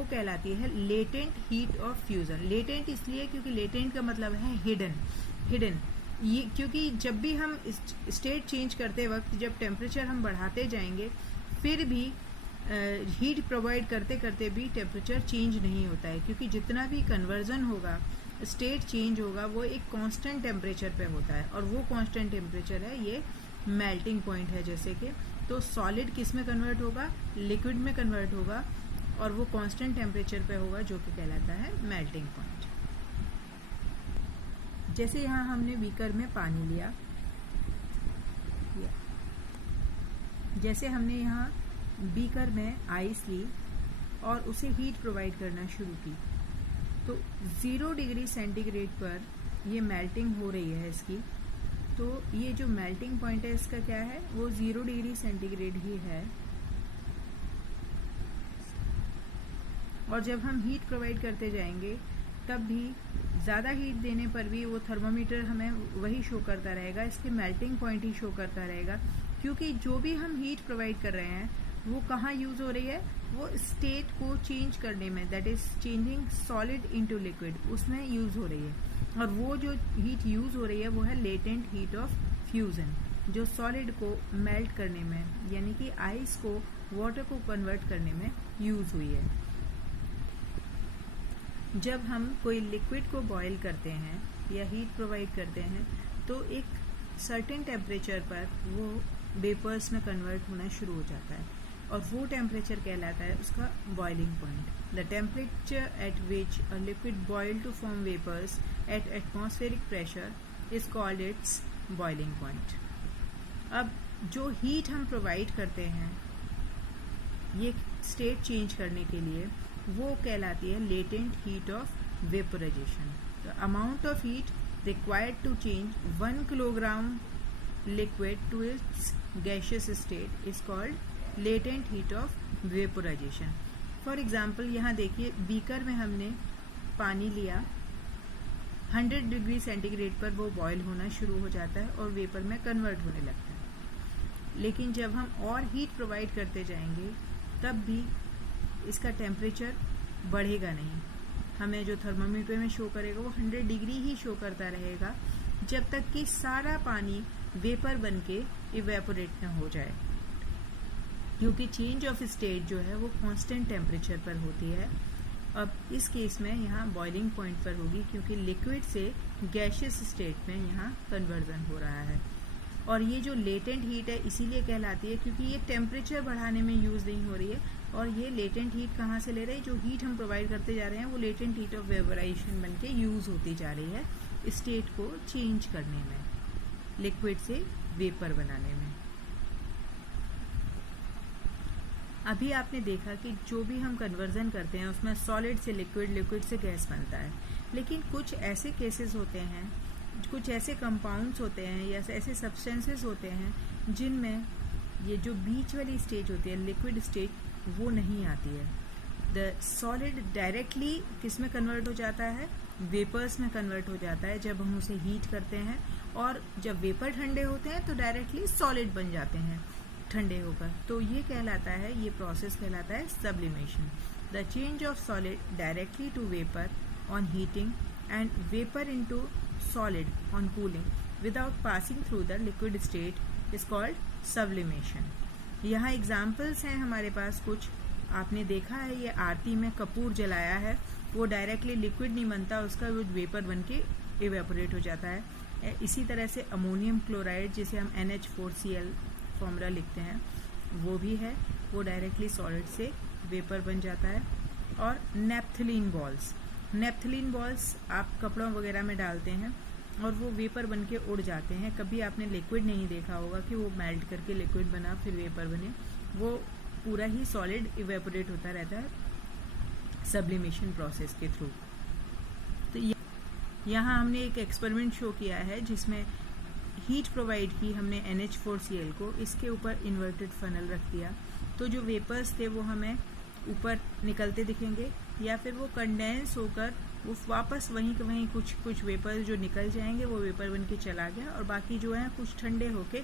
वो कहलाती है latent heat of fusion. Latent इसलिए क्योंकि लेटेंट का मतलब है हिडन। ये क्योंकि जब भी हम स्टेट चेंज करते वक्त जब टेम्परेचर हम बढ़ाते जाएंगे फिर भी हीट प्रोवाइड करते करते भी टेम्परेचर चेंज नहीं होता है, क्योंकि जितना भी कन्वर्जन होगा, स्टेट चेंज होगा, वो एक कांस्टेंट टेम्परेचर पे होता है, और वो कांस्टेंट टेम्परेचर है ये मेल्टिंग पॉइंट है। जैसे कि तो सॉलिड किस में कन्वर्ट होगा, लिक्विड में कन्वर्ट होगा, और वो कांस्टेंट टेम्परेचर पे होगा जो कि कहलाता है मेल्टिंग पॉइंट। जैसे यहाँ हमने बीकर में पानी लिया, जैसे हमने यहाँ बीकर में आइस ली और उसे हीट प्रोवाइड करना शुरू की, तो 0 डिग्री सेंटीग्रेड पर ये मेल्टिंग हो रही है इसकी। तो ये जो मेल्टिंग पॉइंट है इसका क्या है, वो 0 डिग्री सेंटीग्रेड ही है। और जब हम हीट प्रोवाइड करते जाएंगे तब भी ज़्यादा हीट देने पर भी वो थर्मोमीटर हमें वही शो करता रहेगा, इसके मेल्टिंग पॉइंट ही शो करता रहेगा, क्योंकि जो भी हम हीट प्रोवाइड कर रहे हैं वो कहाँ यूज़ हो रही है, वो स्टेट को चेंज करने में, that is changing solid into liquid, उसमें यूज़ हो रही है। और वो जो हीट यूज़ हो रही है वो है लेटेंट हीट ऑफ फ्यूज़न, जो सॉलिड को मेल्ट करने में, यानी कि आइस को वाटर को कन्वर्ट करने में यूज़ हुई है। जब हम कोई लिक्विड को बॉयल करते हैं या हीट प्रोवाइड करते हैं तो एक सर्टेन टेम्परेचर पर वो वेपर्स में कन्वर्ट होना शुरू हो जाता है, और वो टेम्परेचर कहलाता है उसका boiling point. The temperature at which a liquid boil to form vapours at atmospheric pressure is called its boiling point. अब जो हीट हम प्रोवाइड करते हैं ये स्टेट चेंज करने के लिए, वो कहलाती है latent heat of vaporisation. The amount of heat required to change 1 kilogram liquid to its gaseous state is called latent heat of vaporization. For example, यहाँ देखिए बीकर में हमने पानी लिया, 100 डिग्री सेंटीग्रेड पर वो बॉयल होना शुरू हो जाता है और वेपर में कन्वर्ट होने लगता है। लेकिन जब हम और हीट प्रोवाइड करते जाएंगे तब भी इसका टेम्परेचर बढ़ेगा नहीं, हमें जो थर्मामीटर में शो करेगा वो 100 डिग्री ही शो करता रहेगा, जब तक कि सारा पानी वेपर बनके इवेपोरेट न हो जाए, क्योंकि चेंज ऑफ स्टेट जो है वो कांस्टेंट टेम्परेचर पर होती है। अब इस केस में यहाँ बॉइलिंग पॉइंट पर होगी, क्योंकि लिक्विड से गैशियस स्टेट में यहाँ कन्वर्जन हो रहा है। और ये जो लेटेंट हीट है इसीलिए कहलाती है क्योंकि ये टेम्परेचर बढ़ाने में यूज़ नहीं हो रही है, और ये लेटेंट हीट कहाँ से ले रहे हैं, जो हीट हम प्रोवाइड करते जा रहे हैं वो लेटेंट हीट ऑफ वेपोराइजेशन बन के यूज़ होती जा रही है स्टेट को चेंज करने में, लिक्विड से वेपर बनाने में। अभी आपने देखा कि जो भी हम कन्वर्जन करते हैं उसमें सॉलिड से लिक्विड, लिक्विड से गैस बनता है, लेकिन कुछ ऐसे केसेस होते हैं, कुछ ऐसे कंपाउंड्स होते हैं या ऐसे सब्सटेंसेस होते हैं जिनमें ये जो बीच वाली स्टेज होती है, लिक्विड स्टेज, वो नहीं आती है। द सॉलिड डायरेक्टली किस में कन्वर्ट हो जाता है, वेपर्स में कन्वर्ट हो जाता है जब हम उसे हीट करते हैं, और जब वेपर ठंडे होते हैं तो डायरेक्टली सॉलिड बन जाते हैं ठंडे होकर। तो ये कहलाता है, ये प्रोसेस कहलाता है sublimation. The change of solid directly to vapour on heating and vapour into solid on cooling without passing through the liquid state is called sublimation. यहाँ एग्जाम्पल्स हैं हमारे पास कुछ, आपने देखा है ये आरती में कपूर जलाया है, वो डायरेक्टली लिक्विड नहीं बनता, उसका वो वेपर बन के इवेपोरेट हो जाता है। इसी तरह से अमोनियम क्लोराइड, जिसे हम NH4Cl फॉर्मूला लिखते हैं, वो भी है, वो डायरेक्टली सॉलिड से वेपर बन जाता है। और नेप्थलीन बॉल्स आप कपड़ों वगैरह में डालते हैं और वो वेपर बन के उड़ जाते हैं। कभी आपने लिक्विड नहीं देखा होगा कि वो मेल्ट करके लिक्विड बना फिर वेपर बने, वो पूरा ही सॉलिड इवेपोरेट होता रहता है सब्लिमेशन प्रोसेस के थ्रू। तो यहाँ हमने एक एक्सपेरिमेंट शो किया है जिसमें हीट प्रोवाइड की हमने NH4Cl को, इसके ऊपर इन्वर्टेड फनल रख दिया, तो जो वेपर्स थे वो हमें ऊपर निकलते दिखेंगे, या फिर वो कंडेंस होकर वो वापस वहीं के वहीं कुछ वेपर जो निकल जाएंगे वो वेपर बन के चला गया, और बाकी जो है कुछ ठंडे होके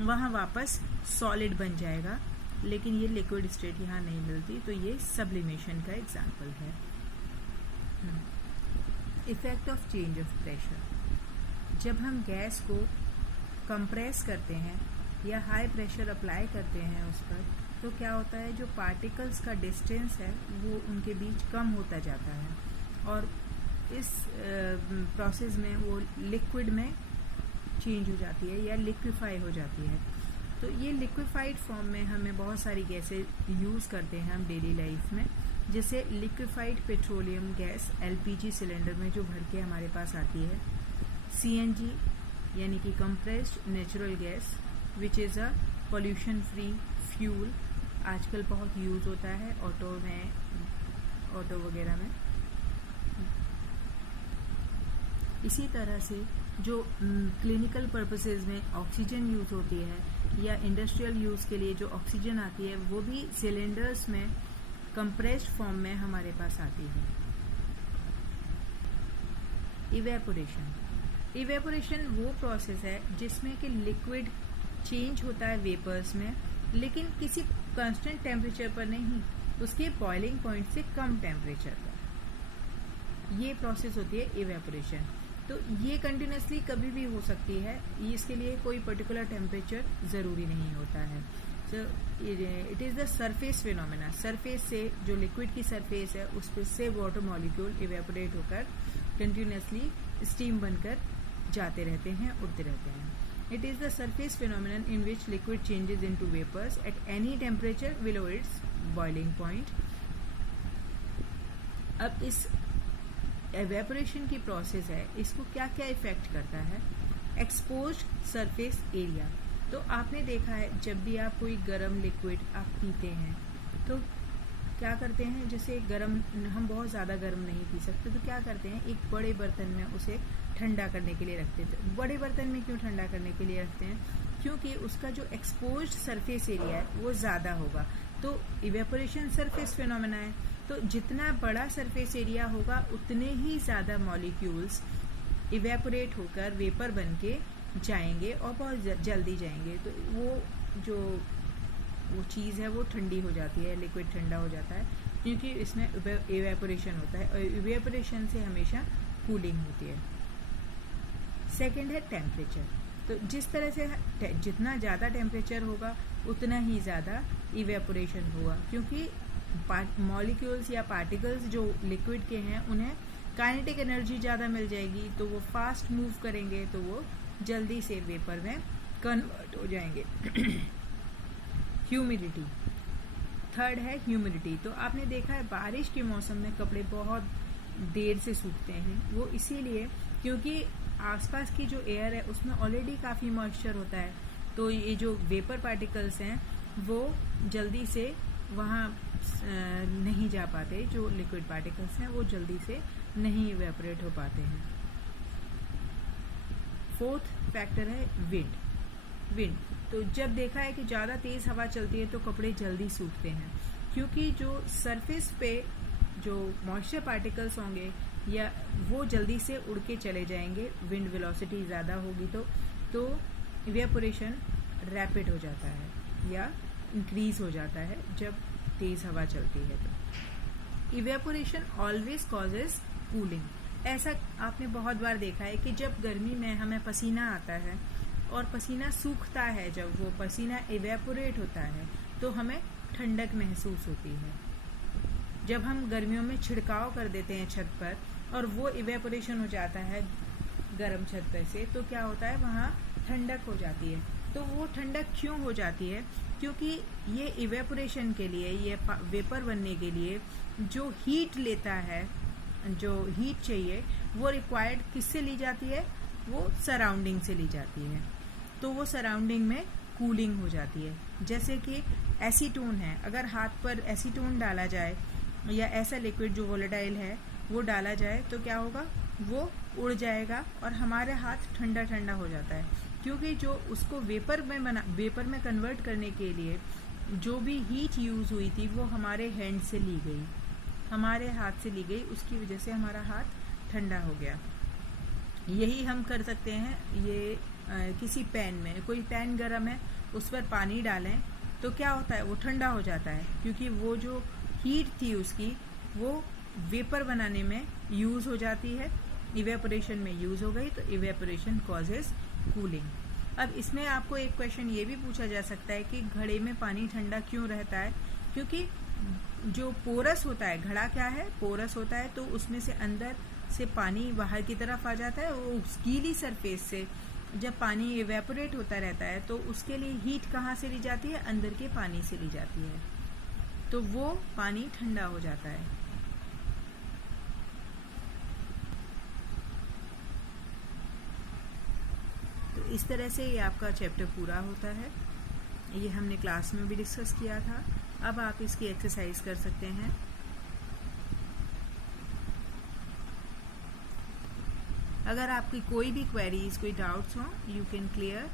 वहाँ वापस सॉलिड बन जाएगा लेकिन ये लिक्विड स्टेट यहाँ नहीं मिलती, तो ये सब्लिमेशन का एग्जाम्पल है। Effect of change of pressure. जब हम गैस को कंप्रेस करते हैं या हाई प्रेशर अप्लाई करते हैं उस पर, तो क्या होता है, जो पार्टिकल्स का डिस्टेंस है वो उनके बीच कम होता जाता है और इस प्रोसेस में वो लिक्विड में चेंज हो जाती है या लिक्विफाई हो जाती है। तो ये लिक्विफाइड फॉर्म में हमें बहुत सारी गैसें यूज़ करते हैं हम डेली लाइफ में, जैसे liquefied petroleum gas LPG cylinder में जो भर के हमारे पास आती है, सीएनजी यानी कि compressed natural gas which is a pollution free fuel, आजकल बहुत यूज़ होता है ऑटो वगैरह में। इसी तरह से जो क्लिनिकल पर्पसेस में ऑक्सीजन यूज़ होती है या इंडस्ट्रियल यूज़ के लिए जो ऑक्सीजन आती है वो भी सिलेंडर्स में कंप्रेस्ड फॉर्म में हमारे पास आती है। इवेपोरेशन वो प्रोसेस है जिसमें कि लिक्विड चेंज होता है वेपर्स में, लेकिन किसी कांस्टेंट टेम्परेचर पर नहीं, उसके बॉइलिंग पॉइंट से कम टेम्परेचर पर। ये प्रोसेस होती है इवेपोरेशन। तो ये कंटिन्यूसली कभी भी हो सकती है, इसके लिए कोई पर्टिकुलर टेम्परेचर ज़रूरी नहीं होता है। So it is the surface phenomena. Surface से जो लिक्विड की सरफेस है उस पर से वाटर मॉलिक्यूल इवेपोरेट होकर कंटिन्यूसली स्टीम बनकर जाते रहते हैं, उड़ते रहते हैं। It is the surface phenomenon in which liquid changes into vapors at any temperature below its boiling point. अब इस evaporation की प्रोसेस है, इसको क्या क्या इफेक्ट करता है? Exposed surface area. तो आपने देखा है जब भी आप कोई गर्म लिक्विड आप पीते हैं तो क्या करते हैं, जैसे गर्म, हम बहुत ज़्यादा गर्म नहीं पी सकते तो क्या करते हैं, एक बड़े बर्तन में उसे ठंडा करने के लिए रखते थे। बड़े बर्तन में क्यों ठंडा करने के लिए रखते हैं? क्योंकि उसका जो एक्सपोज्ड सरफेस एरिया है वो ज़्यादा होगा। तो इवेपोरेशन सरफेस फिनोमेना है, तो जितना बड़ा सरफेस एरिया होगा उतने ही ज़्यादा मॉलिक्यूल्स इवेपोरेट होकर वेपर बन के जाएंगे और बहुत जल्दी जाएंगे। तो वो चीज़ है वो ठंडी हो जाती है, लिक्विड ठंडा हो जाता है, क्योंकि इसमें इवेपोरेशन होता है और इवेपोरेशन से हमेशा कूलिंग होती है। सेकंड है टेम्परेचर। तो जिस तरह से जितना ज़्यादा टेम्परेचर होगा उतना ही ज़्यादा इवेपोरेशन होगा, क्योंकि मॉलिक्यूल्स या पार्टिकल्स जो लिक्विड के हैं उन्हें काइनेटिक एनर्जी ज़्यादा मिल जाएगी, तो वो फास्ट मूव करेंगे, तो वो जल्दी से वेपर में कन्वर्ट हो जाएंगे। ह्यूमिडिटी। थर्ड है ह्यूमिडिटी। तो आपने देखा है बारिश के मौसम में कपड़े बहुत देर से सूखते हैं, वो इसीलिए क्योंकि आसपास की जो एयर है उसमें ऑलरेडी काफ़ी मॉइस्चर होता है, तो ये जो वेपर पार्टिकल्स हैं वो जल्दी से वहाँ नहीं जा पाते, जो लिक्विड पार्टिकल्स हैं वो जल्दी से नहीं इवेपोरेट हो पाते हैं। फोर्थ फैक्टर है विंड। तो जब देखा है कि ज़्यादा तेज़ हवा चलती है तो कपड़े जल्दी सूखते हैं, क्योंकि जो सरफेस पे जो मॉइस्चर पार्टिकल्स होंगे या वो जल्दी से उड़ के चले जाएंगे, विंड वेलोसिटी ज़्यादा होगी तो इवेपोरेशन रैपिड हो जाता है या इंक्रीज हो जाता है जब तेज़ हवा चलती है। तो इवेपोरेशन ऑलवेज कॉजेज कूलिंग। ऐसा आपने बहुत बार देखा है कि जब गर्मी में हमें पसीना आता है और पसीना सूखता है, जब वो पसीना इवेपोरेट होता है तो हमें ठंडक महसूस होती है। जब हम गर्मियों में छिड़काव कर देते हैं छत पर और वो इवेपोरेशन हो जाता है गर्म छत पर से, तो क्या होता है, वहाँ ठंडक हो जाती है। तो वो ठंडक क्यों हो जाती है? क्योंकि ये इवेपोरेशन के लिए, ये वेपर बनने के लिए जो हीट लेता है, जो हीट चाहिए वो रिक्वायर्ड किससे ली जाती है? वो सराउंडिंग से ली जाती है। तो वो सराउंडिंग में कूलिंग हो जाती है। जैसे कि एसीटोन है, अगर हाथ पर एसीटोन डाला जाए या ऐसा लिक्विड जो वोलेटाइल है वो डाला जाए तो क्या होगा, वो उड़ जाएगा और हमारे हाथ ठंडा ठंडा हो जाता है, क्योंकि जो उसको वेपर में कन्वर्ट करने के लिए जो भी हीट यूज़ हुई थी वो हमारे हैंड से ली गई, हमारे हाथ से ली गई, उसकी वजह से हमारा हाथ ठंडा हो गया। यही हम कर सकते हैं। ये किसी पैन में, कोई पैन गर्म है उस पर पानी डालें तो क्या होता है, वो ठंडा हो जाता है, क्योंकि वो जो हीट थी उसकी वो वेपर बनाने में यूज़ हो जाती है, इवेपोरेशन में यूज़ हो गई, तो इवेपोरेशन कॉजेज कूलिंग। अब इसमें आपको एक क्वेश्चन ये भी पूछा जा सकता है कि घड़े में पानी ठंडा क्यों रहता है, क्योंकि जो पोरस होता है, घड़ा क्या है, पोरस होता है, तो उसमें से अंदर से पानी बाहर की तरफ आ जाता है, वो उस गीली सरफेस से जब पानी इवेपोरेट होता रहता है तो उसके लिए हीट कहाँ से ली जाती है, अंदर के पानी से ली जाती है, तो वो पानी ठंडा हो जाता है। तो इस तरह से ये आपका चैप्टर पूरा होता है। ये हमने क्लास में भी डिस्कस किया था। अब आप इसकी एक्सरसाइज कर सकते हैं। अगर आपकी कोई भी क्वेरीज, कोई डाउट्स हो, यू कैन क्लियर